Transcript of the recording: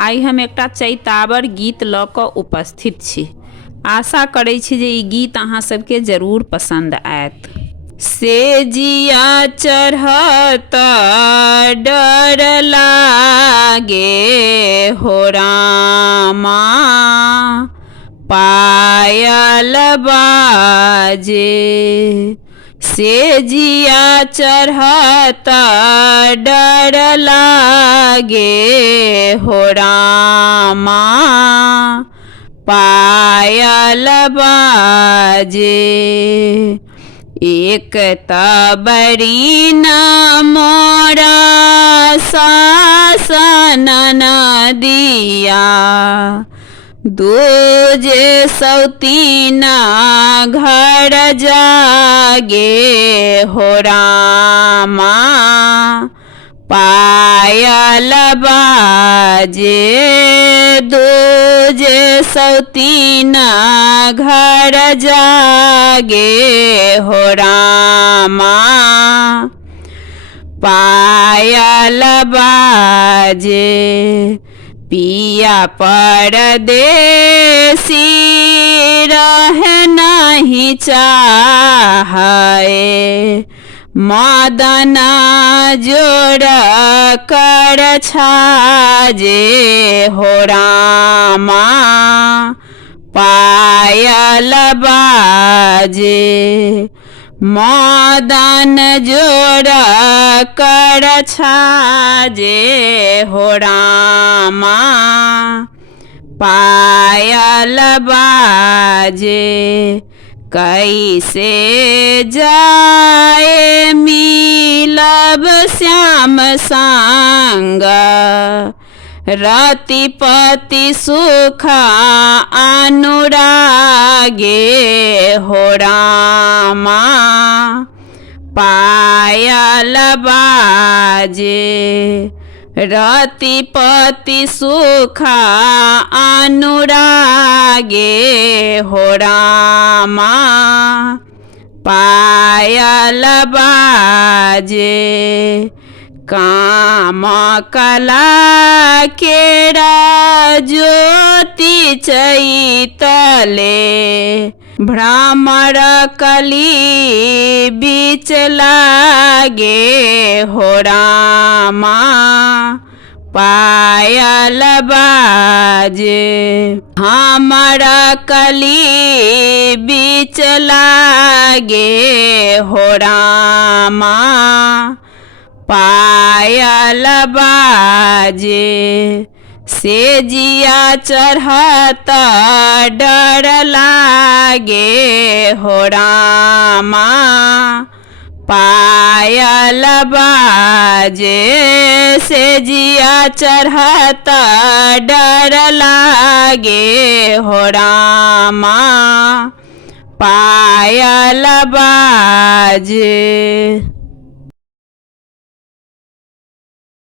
आइ हम एकटा चैतावर गीत लऽ कऽ उपस्थित छी। आशा करै छी जे ई गीत अहाँ सबके जरूर पसंद आयत। से जिया चढ़त डर लागे हो रामा, पायल बाजे। से जिया चढ़त डर लागे हो रामा, पायल बाजे। एक तबरी न मोरा सासन नदिया, दूजे सौतीना घर जागे हो रामा, पायल बाजे। दूजे सौतीना घर जागे हो रामा, पायल बाजे। पिया परदेसी रह नहीं चाहे, मदना जोड़ कर छाजे हो रामा, पायल बाजे। मदन जोड़ कर छाजे हो रामा, पायल बाजे। कैसे जाए मिलब श्याम संग, रतिपति सुख अनुरागे हो रामा, पायल बाजे। रतिपति सुख अनुरागे हो रामा, पायल बाजे। काम कला केरा ज्योति चैतले, भ्रमर कली बीच लागे हो रामा, पायल बाजे। हमरा कली बीच लागे हो रामा, पायल बाजे। से जिया चढ़त डर लागे हो रामा, पायल बाजे। से जिया चढ़त डर लागे हो रामा, पायल बाजे।